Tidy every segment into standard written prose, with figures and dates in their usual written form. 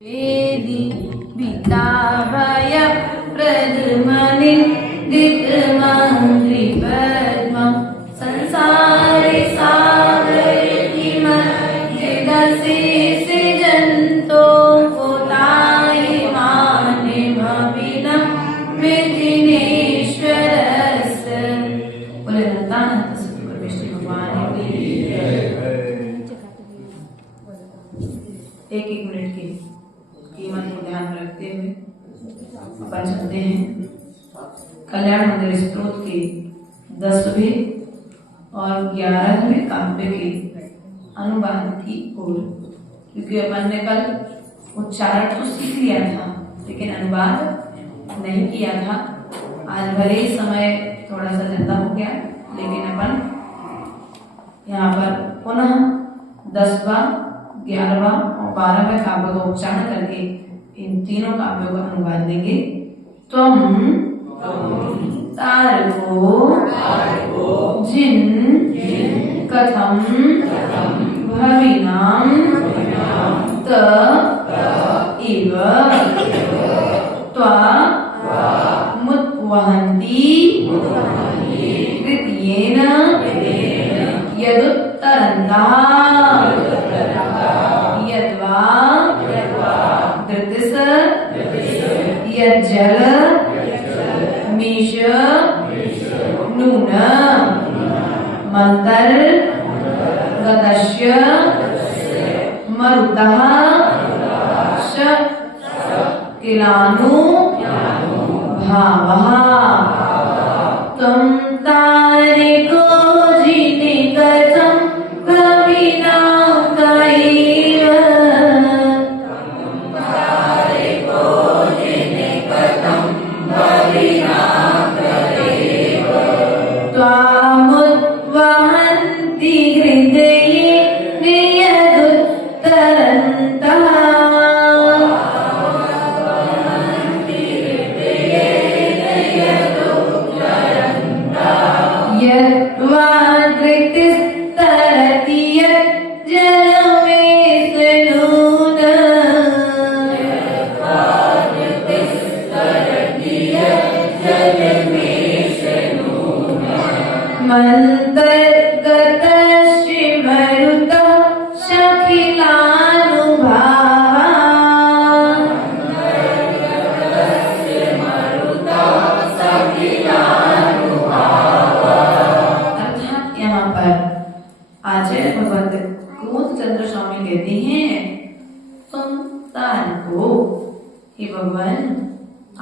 वेदी विताभय प्रदमनिदितमङ्घ्रिपद्मं संसारे सागरतिमज्जिदसि सृजन्तो भूताय मानिमविनं विजिनेश्वरस्य। बोले नतानंद सतगुरु विष्णु भगवान की। एक मिनट की कीमत को ध्यान में रखते हुए अपन चलते हैं कल्याण मंदिर स्तोत्र के 10वें और 11वें काव्य के अनुवाद की ओर, क्योंकि अपन ने कल उच्चारण तो सीख लिया था लेकिन अनुवाद नहीं किया था। आज भले ही समय थोड़ा सा ज्यादा हो गया लेकिन अपन यहाँ पर पुनः 10वां 11वां और 12वें काव्य का उच्चारण करके इन तीनों काव्यों का अनुवाद देंगे। तुम तारको जिन कथम भविनाम त इव त्वा मुत्वहन्ति कृत्येन यदुत्तरन्तः यद्वा धृतिस यज्जल मीश नून मंतर गतस्य मरुतः किलानु भावः। तुम तारिको जिने कथम भविनाम कैव त्वामुत्वहन्ति हृदये नियदुत्तरन्तः यद्वा धृतिस्तरति यज्जलमेषनून मन्तर्गतस्य मरुतः अर्थात यहाँ पर आचार्य भगवत क्रोध चंद्र स्वामी कहते हैं तुम तारको, हे भगवान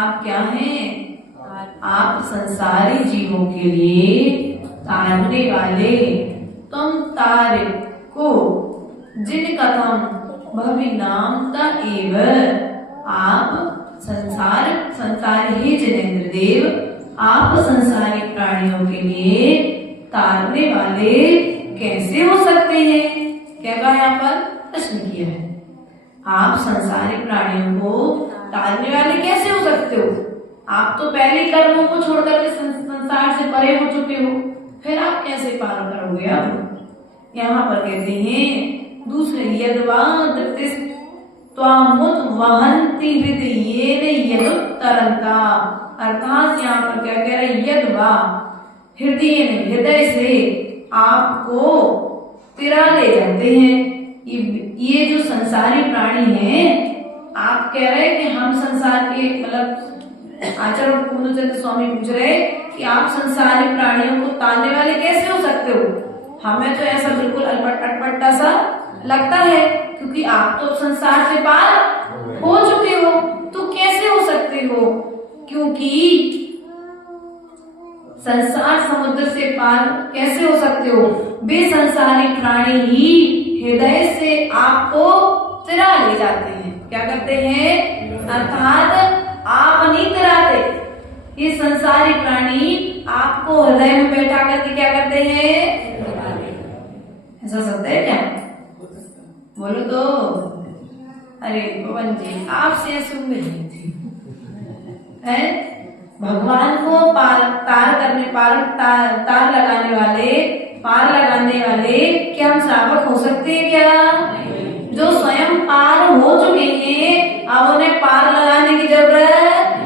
आप क्या हैं? आप संसारी जीवों के लिए तारने वाले। तुम तारको जिन कथम भविनामता एव, आप संसार ही जिनेन्द्र देव आप संसारी प्राणियों के लिए तारने वाले कैसे हो सकते हैं? क्या कहा यहाँ पर? प्रश्न किया है। आप संसारी प्राणियों को तारने वाले कैसे हो सकते हो? आप तो पहले कर्मों को छोड़कर के संसार से परे हो चुके हो, फिर आप कैसे पार करोगे? अब यहाँ पर कहते हैं दूसरे यद्वा धृतिस त्वामुत्वहन्ति हृदयेन यदुत्तरन्ता, अर्थात यहाँ पर क्या कह रहे हैं? यद्वा हृदय से आपको तिरा ले जाते हैं। ये जो संसारी प्राणी हैं, आप कह रहे हैं कि हम संसार के मतलब आचार्य पूर्णचंद्र स्वामी पूछ रहे कि आप संसारी प्राणियों को तारने वाले कैसे हो सकते हो? हमें तो ऐसा बिल्कुल अटपटा सा लगता है, क्योंकि आप तो संसार से पार हो चुके हो, तो कैसे हो सकते हो? क्योंकि संसार समुद्र से पार कैसे हो सकते हो? वे संसारी प्राणी ही हृदय से आपको तिरा ले जाते हैं। क्या करते हैं? अर्थात आप नहीं तिराते, ये संसारी प्राणी आपको हृदय में बैठा करके क्या करते हैं? ऐसा सत्य है क्या? बोलो तो। अरे पवन जी आपसे ऐसी उम्मीद नहीं थी। है भगवान को तार लगाने वाले क्या हम श्रावक हो सकते हैं क्या? जो स्वयं पार हो चुके हैं, अब उन्हें पार लगाने की जरूरत।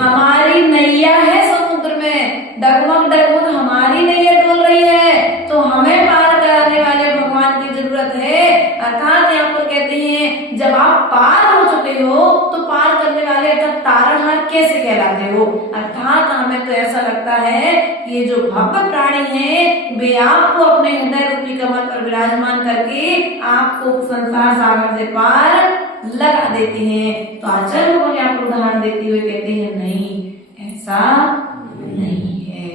हमारी नैया है समुद्र में, डगमग डगमग हमारी नैया डोल रही है, तो हमें पार कराने वाले भगवान की जरूरत है। अर्थात यहाँ पर कहते हैं जब आप पार हो चुके हो तो पार करने वाले तब तारणहार कैसे कहलाते हो। अर्थात हमें तो ऐसा लगता है ये जो भव्य प्राणी है वे आपको अपने हृदय रूपी कमल पर विराजमान करके आपको संसार सागर से पार लगा देते हैं। तो आचार्य लोगों ने आपको उदाहरण देते हुए कहते हैं नहीं, ऐसा नहीं है।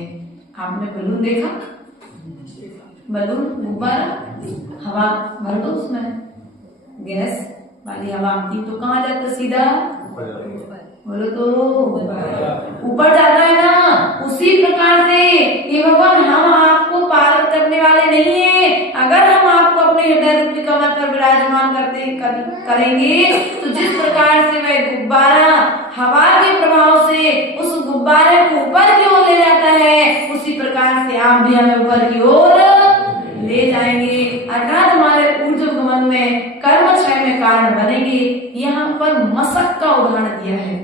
आपने बलून देखा, बलून गुब्बारा, हवा भर दो उसमें, गैस वाली हवा आती तो कहाँ जाता, सीधा बोलो तो ऊपर जाता है ना। उसी प्रकार से ये भगवान हम आपको पार करने वाले नहीं है। अगर हम आपको अपने हृदय रूपी कमल पर विराजमान करेंगे तो जिस प्रकार से वह गुब्बारा हवा के प्रभाव से उस गुब्बारे को ऊपर की ओर ले जाता है, उसी प्रकार से आप भी हमें ऊपर की ओर ले जाएंगे। अर्थात हमारे ऊर्ध्वगमन में कर्म क्षय में कारण बनेंगे। यहाँ पर मशक का उदाहरण दिया है।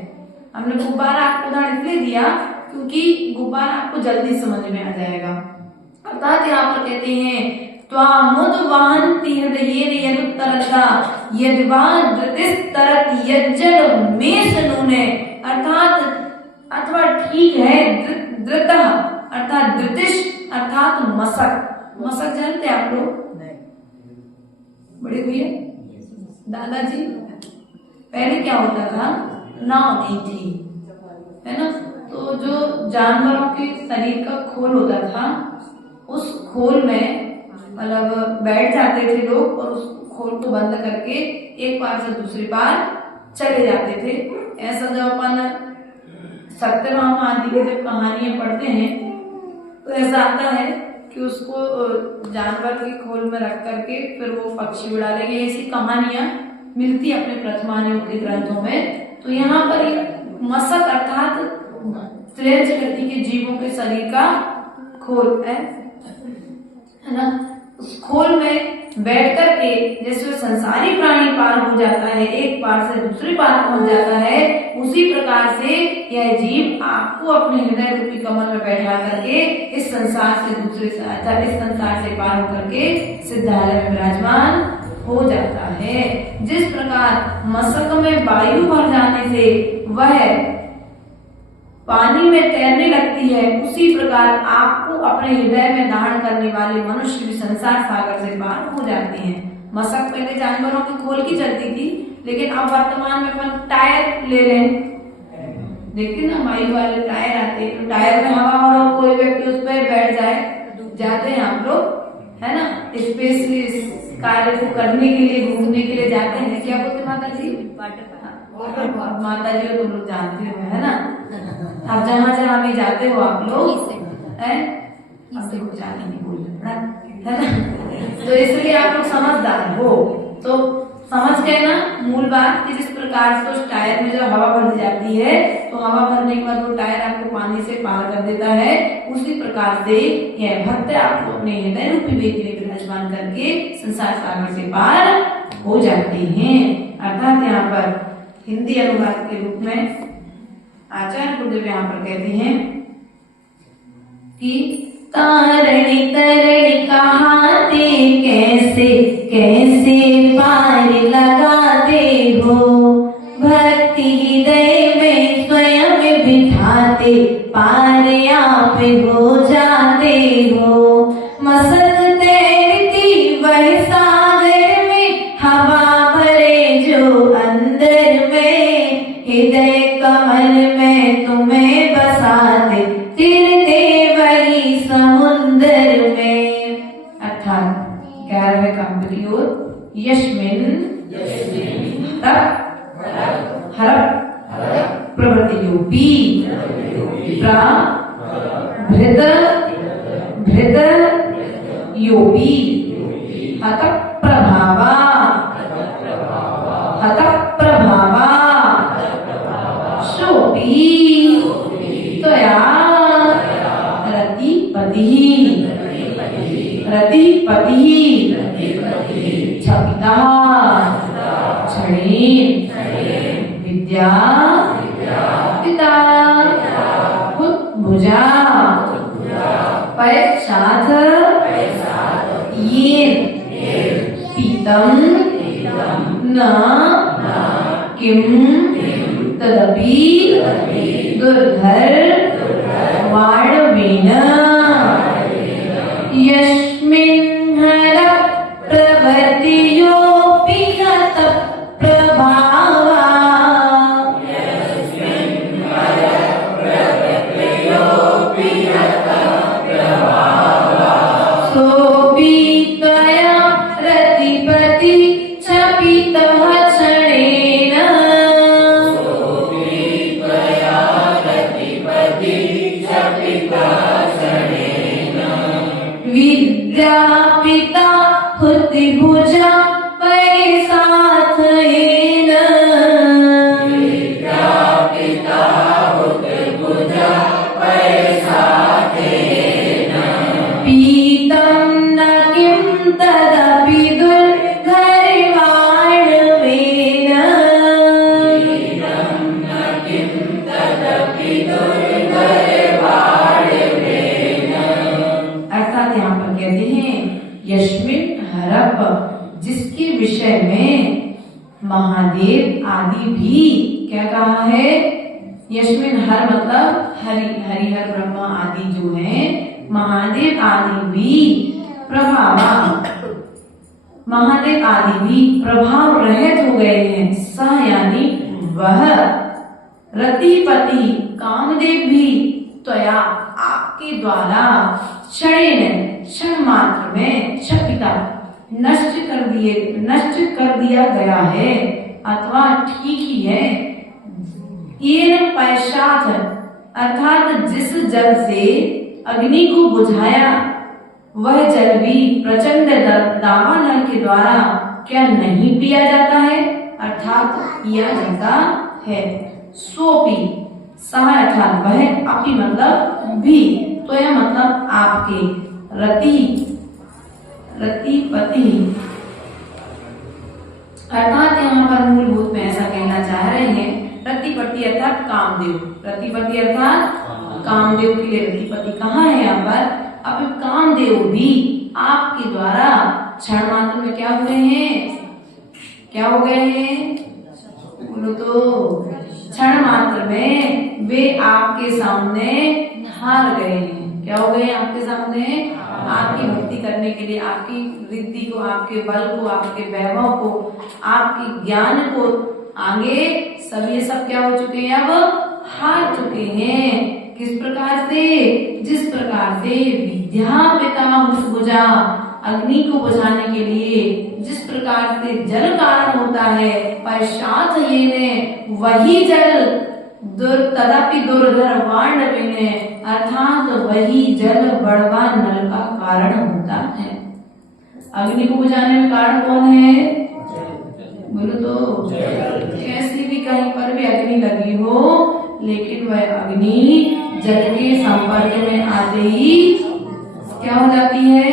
हमने गुब्बारा आपको उदाहरण इसलिए दिया क्योंकि गुब्बारा आपको जल्दी समझ में आ जाएगा। अर्थात यहाँ पर कहते हैं त्वामुद्वहन्ति हृदयेन यदुत्तरता यद्वान् धृतिस्तरत् यज्जल मेषनूने। अर्थात अथवा ठीक है धृतः अर्थात धृतिश अर्थात मशक। मशक जानते आप लोग? बड़े भैया दादाजी, पहले क्या होता था, नाव नहीं थी, है ना। तो जो जानवरों के शरीर का खोल होता था उस खोल में मतलब बैठ जाते थे लोग और उस खोल को बंद करके एक पार से दूसरी पार चले जाते थे। ऐसा जब अपन सत्यभामा आदि की जब कहानियां पढ़ते हैं तो ऐसा आता है कि उसको जानवर के खोल में रख करके फिर वो पक्षी उड़ा लेंगे। ऐसी कहानियां मिलती अपने प्रथमानियों के ग्रंथों में। तो यहाँ पर मशक अर्थात त्रय जगति के जीवों के शरीर का खोल है ना। उस खोल में बैठ करके जैसे संसारी प्राणी पार हो जाता है, एक पार से दूसरी पार पहुंच जाता है, उसी प्रकार से यह जीव आपको अपने हृदय रूपी कमल में बैठा करके इस संसार से दूसरे इस संसार से पार होकर के सिद्धालय में विराजमान हो जाता है। जिस प्रकार मशक में वायु भर जाने से वह पानी में तैरने लगती है, उसी प्रकार आपको अपने हृदय में धारण करने वाले मनुष्य भी संसार सागर से पार हो जाते हैं। मशक पहले जानवरों के खोल की चलती थी, लेकिन अब वर्तमान में अपन टायर ले लें, देखते ना वायु वाले टायर आते हैं, तो टायर में हवा और कोई व्यक्ति उस पर बैठ जाए, जाते हैं आप लोग, है ना, स्पेशली कार्य को करने के लिए घूमने के लिए जाते हैं। क्या बोलते माता जी? माता जी तुम लोग जानते हो, है ना। आप जहाँ जहाँ भी जाते हो आप लोग है जाने नहीं बोलना है ना। तो इसलिए आप लोग समझदार हो तो समझ गए ना मूल बात कि जिस प्रकार से उस टायर में जब हवा भर जाती है तो हवा भरने के बाद वो टायर आपको पानी से पार कर देता है, उसी प्रकार से यह भक्त आपको अपने हृदय रूपी वेद में विराजमान करके संसार सागर से पार हो जाते हैं। अर्थात यहाँ पर हिंदी अनुवाद के रूप में आचार्य गुरुदेव यहाँ पर कहते हैं कि तारणी तरणी कहाते कैसे कैसे पार लगाते हो, भक्ति हृदय में स्वयं बिठाते पार आप हो जाते हो। मशक तैरती वह सागर में, हवा भरे जो अंदर में, हृदय कमल में तुम्हें बसाते, तिरते वही समुंदर में। अर्थात 11वें काव्य की ओर यस्मिन् हरप प्रवृत्तियोपि भृत योपि हत प्रभावा रतिपति छपिता विद्या पिता भुजा पश्चात् येन पीतम न किम तदपि दुर्धर वाणवेन यस्मिन् हर प्रभृतियोऽपि हत प्रभावा सोऽपि त्वया रतिपति च पितः क्षणेन विद्या पिता हुति भुजा पैसाथ येन पीतं न किं तदपि दुर्धर वाणवेन अर्थात यहाँ पर कहते हैं यस्मिन् हरप, जिसके विषय में महादेव आदि भी क्या कहा है। यस्मिन् हर मतलब हरिहर ब्रह्मा आदि जो है, महादेव आदि भी महादेव आदि भी प्रभाव रहित हो गए हैं। सह यानी वह रतिपति कामदेव भी त्वया आपके द्वारा क्षण मात्र में क्षपिता नष्ट कर दिया गया है, अथवा ठीक ही है। येन पश्चात अर्थात जिस जल से अग्नि को बुझाया, वह जल भी प्रचंड दावानल के द्वारा क्या नहीं पिया जाता है, अर्थात पिया जाता है। सोपी सह अर्थात वह, अपी मतलब भी, तो यह मतलब आपके रतिपति अर्थात यहाँ पर मूलभूत में ऐसा कहना चाह रहे हैं। रतिपति अर्थात कामदेव, रतिपति अर्थात कामदेव के लिए रतिपति कहाँ है यहाँ पर। अब कामदेव भी आपके द्वारा क्षण मात्र में क्या हुए हैं, क्या हो गए हैं, बोलो तो। क्षण मात्र में वे आपके सामने हार गए हैं। क्या हो गए आपके सामने, आपकी भक्ति करने के लिए, आपकी रिद्धि को, आपके बल को, आपके वैभव को, आपके ज्ञान को आगे सब ये सब क्या हो चुके हैं, अब हार चुके हैं। किस प्रकार से, जिस प्रकार से विद्या पिता भुजा अग्नि को बुझाने के लिए जिस प्रकार से जल कारण होता है, पश्चात ये ने वही जल तदापि दुर्धर वाणवेन अर्थात वही जल बड़वा नल का कारण होता है। अग्नि को बुझाने में कारण कौन है, बोलो तो। कैसी भी कहीं पर भी अग्नि लगी हो, लेकिन वह अग्नि जल के संपर्क में आते ही क्या हो जाती है,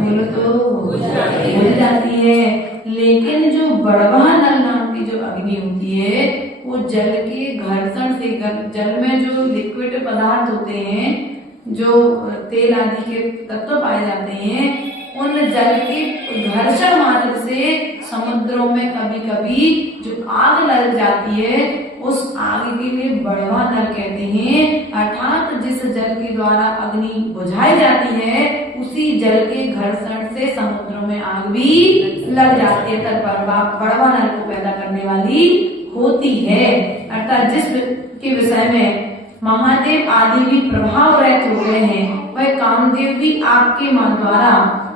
बोलो तो बुझ जाती है। लेकिन जो बड़वा नल नाम की जो अग्नि होती है, वो जल के घर्षण से, जल में जो लिक्विड पदार्थ होते हैं, जो तेल आदि के तत्व पाए जाते हैं, उन जल के घर्षण मात्र से समुद्रों में कभी कभी जो आग लग जाती है, उस आग के लिए बड़वा नल कहते हैं। अर्थात जिस जल के द्वारा अग्नि बुझाई जाती है, उसी जल के घर्षण से समुद्रों में आग भी लग जाती है, तब बड़वा नल को पैदा करने वाली होती है। अर्थात जिस के विषय में महादेव आदि भी प्रभाव रहित हो गए हैं, वह कामदेव भी आपके मान द्वारा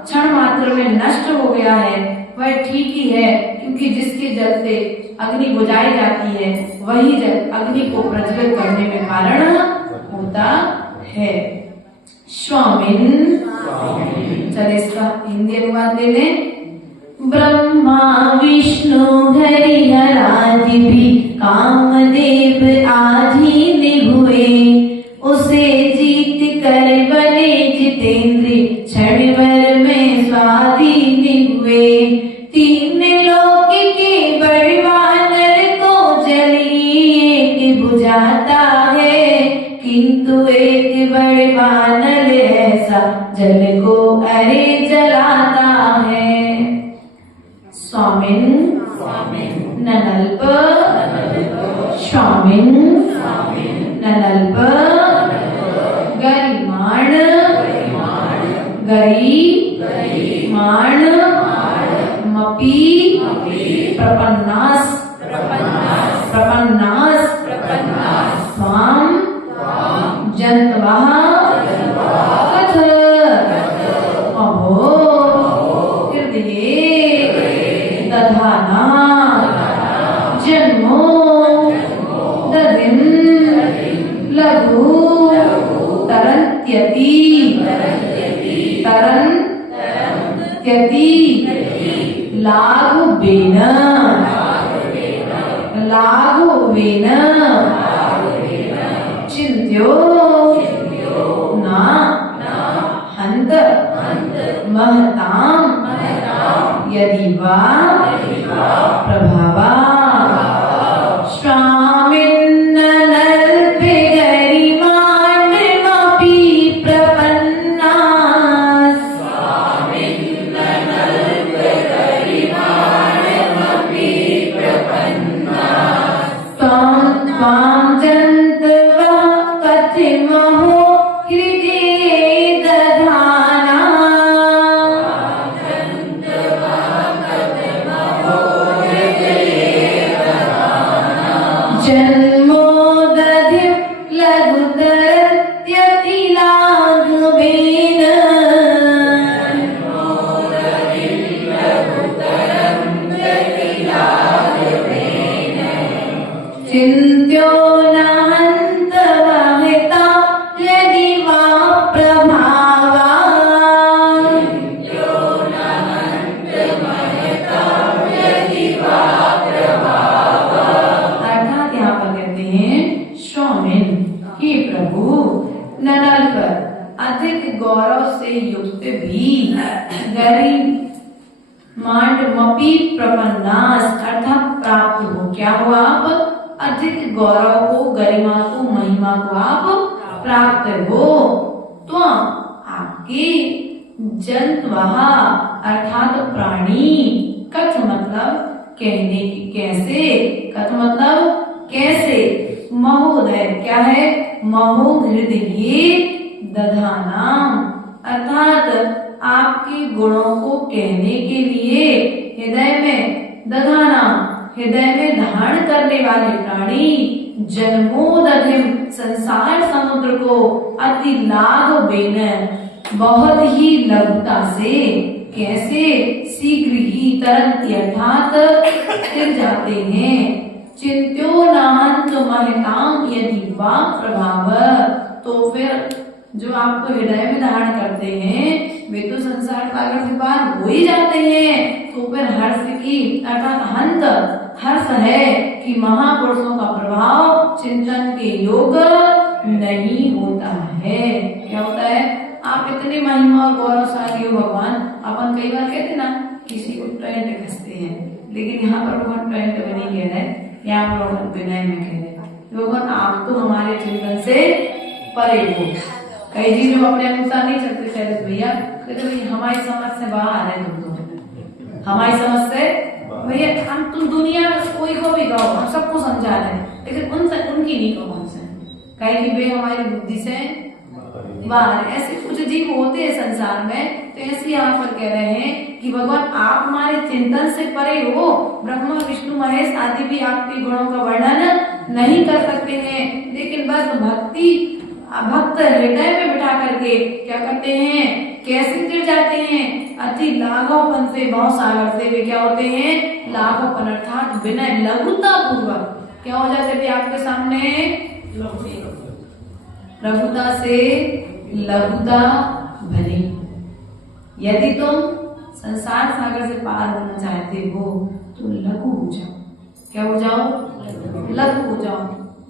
क्षण मात्र में नष्ट हो गया है। वह ठीक ही है, क्योंकि जिसके जल से अग्नि बुझाई जाती है, वही जल अग्नि को प्रज्वलित करने में कारण होता है। स्वामिन, चलिए इसका हिंदी अनुवाद ले लें। ब्रह्मा विष्णु हरिहरादि भी कामदेव आधीन हुए, उसे जीत कर बने जितेंद्र क्षण भर में स्वाधीन हुए। तीन लोक के बड़वा नल को जल तू एक बड़े वानर ऐसा जल को अरे जलाता है। स्वामिन ननल्प स्वामिन ननल्प गरिमाण गरिमाण मपि प्रपन्नास स्वाम जन्तवः कथ अहो हृदये दधाना जन्मो दधिं लघु तरन्त्यति लाघवेन चिन्त्यो न हन्त महतां यदि वा प्रभावा। स्वामिन्ननल्पे गरिमाण्डमपि प्रपन्नास् त्वां जन्तवः कथमहो हृदये दधाना। जन्मो दधिं लघुतरत्यति लाघवेन चिन्त्यो न हन्त महता यदि वा प्रभावा। अर्थात यहाँ पर कहते हैं स्वामिन हे प्रभु ननल पर अधिक गौरव से युक्त भी गरिमाण्डमपि प्रपन्नास अर्थात प्राप्त हो। क्या हुआ आप अधिक गौरव को गरिमा को महिमा को आप प्राप्त हो। तो आपके जंतवः अर्थात प्राणी कथ मतलब कहने की कैसे कथ मतलब कैसे महोदय क्या है महो हृदय दधानाम अर्थात आपके गुणों को कहने के लिए हृदय में दधानाम हृदय में धारण करने वाले प्राणी जन्मोदधिम संसार समुद्र को अति लाघवेन बहुत ही लघुता से कैसे शीघ्र ही तरंत अर्थात स्थिर जाते हैं। चिंत्यो नान्त महताम यदि वा प्रभाव तो फिर जो आपको हृदय में धारण करते हैं वे तो संसार सागर से पार हो ही जाते हैं। तो फिर हर्ष की अर्थात हंत हर्ष है कि महापुरुषों का प्रभाव चिंतन के योग नहीं होता है। क्या होता है आप इतने महिमा और गौरवशाली हो भगवान। अपन कई बार कहते ना किसी को ट्रेंड कसते हैं लेकिन यहाँ पर भगवान ट्रेंड में नहीं कह रहे यहाँ पर भगवान विनय में कह रहे भगवान आप तो हमारे चिंतन से परे हो। कई चीज जो अपने अनुसार नहीं चलते शैलेश भैया कहते भैया हमारी समझ से बाहर है तुम तो हमारी समझ से भैया हम तुम दुनिया में कोई को भी कहो हम सबको समझा रहे हैं लेकिन उनसे उनकी नहीं कहो हमसे कहीं कि वे हमारी बुद्धि से बाहर ऐसे कुछ जीव होते हैं संसार में। तो ऐसे यहाँ पर कह रहे हैं कि भगवान आप हमारे चिंतन से परे हो। ब्रह्मा विष्णु महेश आदि भी आपके गुणों का वर्णन नहीं कर सकते हैं लेकिन बस भक्त हृदय में बिठा करके क्या करते हैं कैसे गिर जाते हैं अति लाघवपन से भाव सागर से वे क्या होते हैं लाघवपन अर्थात विनय लघुता पूर्वक क्या हो जाते हैं आपके सामने लघुता से लघुता भरी। यदि तुम संसार सागर से पार होना चाहते हो तो लघु हो जाओ। क्या हो जाओ लघु हो जाओ।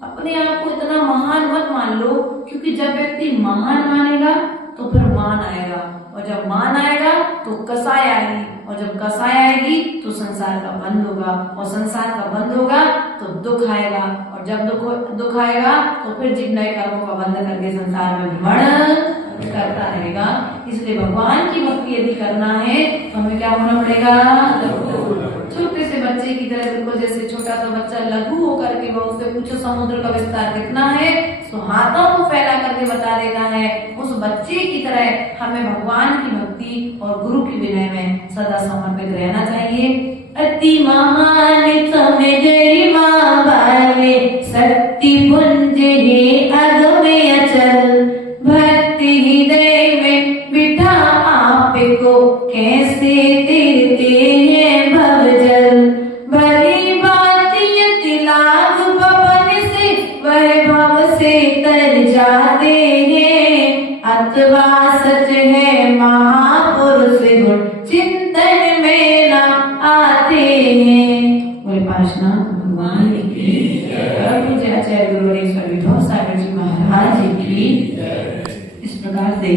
अपने आप को इतना महान मत मान लो क्योंकि जब व्यक्ति महान मानेगा तो फिर मान आएगा और जब मान आएगा तो कसाई आएगी और जब कसाई आएगी तो संसार का बंध होगा और संसार का बंध होगा तो दुख आएगा और और जब दुख आएगा तो फिर जिन नए कर्मों का बंध करके संसार में भ्रमण करता रहेगा। इसलिए भगवान की भक्ति यदि करना है तो हमें क्या होना पड़ेगा? छोटे से बच्चे की तरह, बिल्कुल जैसे छोटा सा बच्चा लघु होकर के वो उससे पूछो समुद्र का विस्तार कितना है तो हाथों को फैला करके बता देता है। उस बच्चे की तरह हमें भगवान की भक्ति और गुरु की विनय में सदा समर्पित रहना चाहिए। अति महान समय जय मां वाले शक्ति पुंज है अगमे अचल, भक्ति हृदय में बिठा आप को कैसे तेरते हैं भवजल। भली बात यति लाग पवन से वह भव से तर जाते हैं, अथवा सच है महापुरुष गुण चिंतन में ना आते हैं। बोले पार्श्वनाथ भगवान की जय। आचार्य गुरुदेव स्वामी सागर जी महाराज की इस प्रकार से